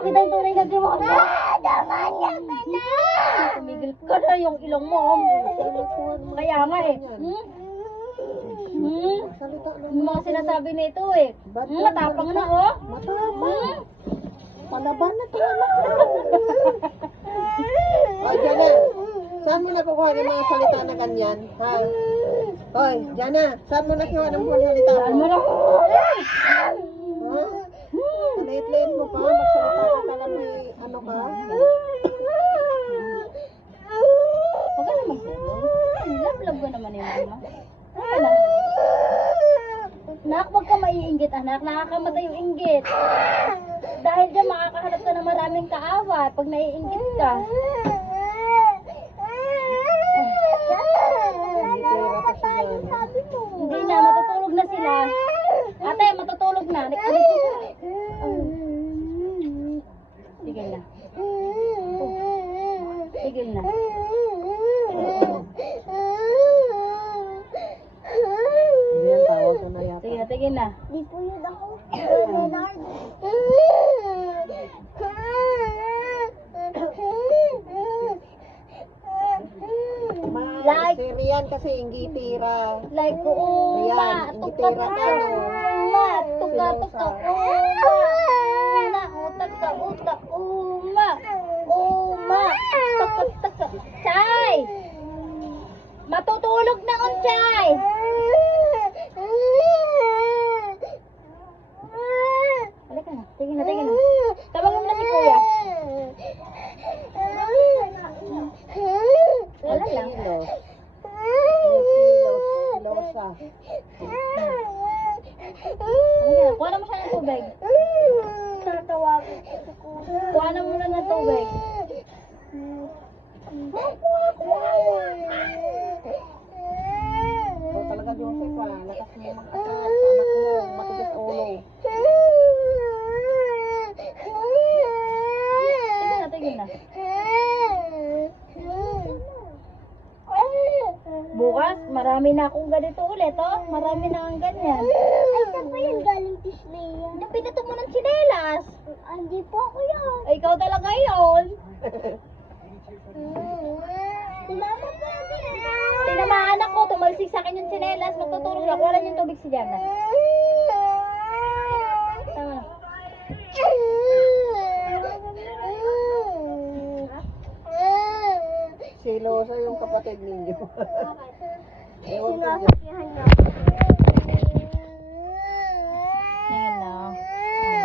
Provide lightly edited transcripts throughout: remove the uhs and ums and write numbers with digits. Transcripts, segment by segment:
ipakita yung tunay na demonyo. Tumigil ka na yung ilong mo. Kaya nga eh. Yung mga sinasabi nito eh. Matapang na oh. Matapang. Palaban na tayo. Hoy, Jana. Saan mo nakukuha ng mga salita na ganyan? Ha? Hoy, Jana. Saan mo nakuha ng mga salita Saan mo mo? na? Ha? Late-late mo pa. Magsalita ka pala may ano ka? Huwag ka naman sa'yo. Love ka naman yung mama. Ay, anak. Nak, huwag ka maiinggit anak. Nakakamatay yung inggit. Dahil dyan makakahanap ka ng maraming kaawat pag naiinggit ka. Hindi na, matutulog na sila. Ate, matutulog na. Tigil na. Tigil na. Yan, tawag ka na yata. Sige, tigil na. Di po yun ako. Like- Si Rian kasi hindi tira. Like, uma, Ayan, tuka, hindi tuka, tira ka, uma, tuka, tuka, uma, utak, utak, uma, tuka, tuka, Chay! Matutulog na on, Chay! Halika na, tingin na, tingin na. Tawagan mo na si Kuya. Wala lang. Silos. Silosa. Halika na, kuha na mo siya ng tubig. Tatawagin ko si Kuya. Kuha na muna ng tubig. So, talaga Joseph ha. Lakas mo mag-asahan sa anak mo. Matigas ulo. Tigil na. Bukas, marami na akong ganito ulit, oh. Marami na ang ganyan. Ay, saan pa yan galing Disney yan? Napinato mo ng tsinelas. Hindi po ako yan. Ay, ikaw talaga yun. Mama po yan. Tinamaan ako, tumalsik sa akin yung tsinelas. Magtutulog ako, wala yung tubig si Jana. Tama na. Silosa yung kapatid ninyo. Ewan ko dyan. Sinasabihan niya. Ngayon na.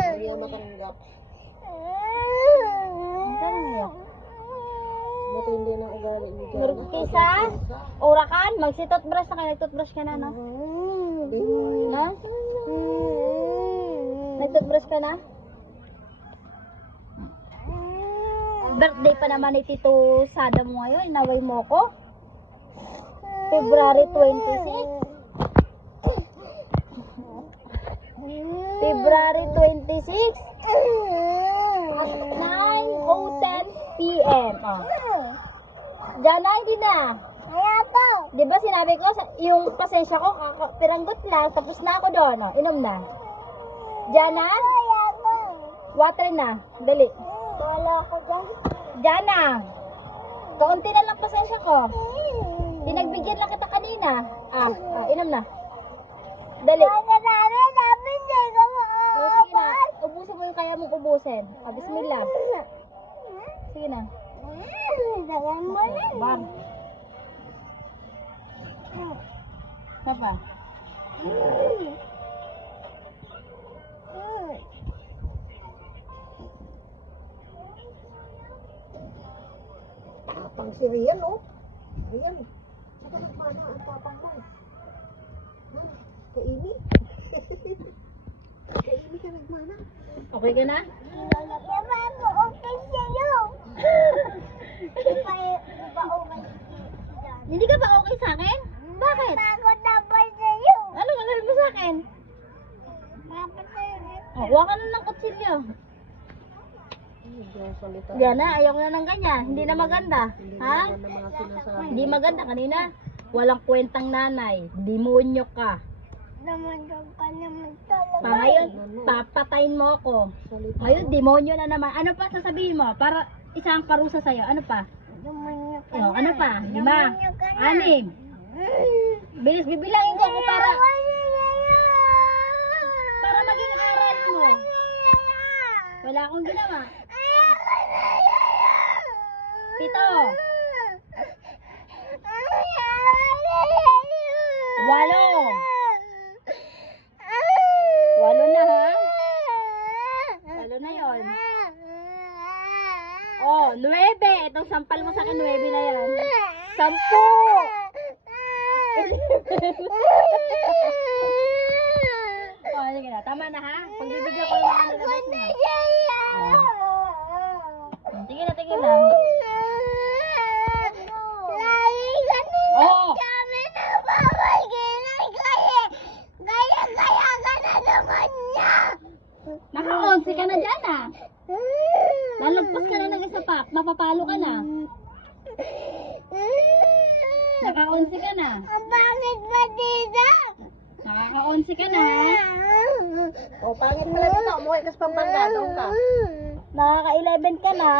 Hindi ako matanggap. Ang tanong. Buti hindi na ugali ni Jana. Nurkisa, urakan, magsi-toothbrush na kayo. Nag-toothbrush ka na, no? Ha? Nag-toothbrush ka na? Birthday pa naman ni Tito Sada mo ngayon. Inaway mo ko. February 26. February 26. At 9:10 p.m. Oh. Jana, hindi na. Kaya to. Di ba sinabi ko, yung pasensya ko, piranggot lang, tapos na ako doon. Oh. Inom na. Jana, Kaya to. water na. Dali. Wala ako dyan. Jana, kaunti na lang pasensya ko. Pinagbigyan lang kita kanina. Inom na. Dali. Kaya namin, hindi ko O, sige na. Ubusin mo yung kaya mong ubusin. Bismillah. Sige na. Dagan mo na. Bang. Papa. Tapang si Rian, oh. Rian. Saka nagmana ang tapang mo. Ha? Kaini? Kaini ka nagmana? Okay ka na? Naman mo, okay sa'yo. Di ba okay? Hindi ka ba okay sa akin? Bakit? Pagod na ba sa'yo? Ano magaling mo sa akin? Dapat sa'yo. Kuha ka na ng kutsilyo. Hindi ang salita. Diyan na, ayaw ko na ng ganyan. Hindi na maganda. Hindi Ha? naman ang mga sinasabi. Hindi maganda kanina. Walang kwentang nanay. Demonyo ka. naman ka naman talaga. Ngayon, papatayin mo ako. Salita. Ngayon, demonyo na naman. Ano pa sasabihin mo? Para isang parusa sa'yo. Ano pa? Demonyo ka Oh, na. ano pa? 5. Demonyo ka na. 6. Bilis, bibilangin ko ako para maging aral mo. Wala akong ginawa. 7. 8. 8 na ha? 8 na yon. Oh, 9. Itong sampal mo sa akin, 9 na yan. 10. Oh, sige na. Tama na ha? Pagbibigyan ko yung mga nilabas mo. Sige na, tingin na. Oh! Naka-11 ka na dyan ah. Lalagpas ka na ng isa pa. Mapapalo ka na. Naka-11 ka na. Ang pangit ba dito? Nakaka-11 ka na ha. O, pangit pala dito. Umuwi ka sa Pampanga. Doon ka. Nakaka-11 ka na.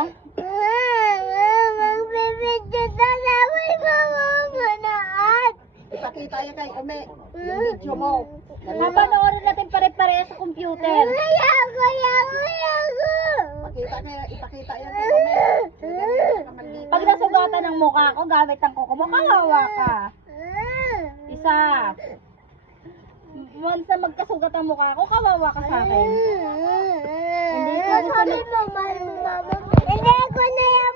Magbibidyo na namin mamamanaat. Ipakita yan kay Ume. Yung video mo. Napanoorin natin pare-pareha sa computer. Ipakita yan kay Ume. Pag nasugatan ng mukha ko gamit ang kuko mo, kawawa ka. Isa. Once na magkasugat ang mukha ko, kawawa ka sa akin. Hindi ko gusto na... Hindi ko na yan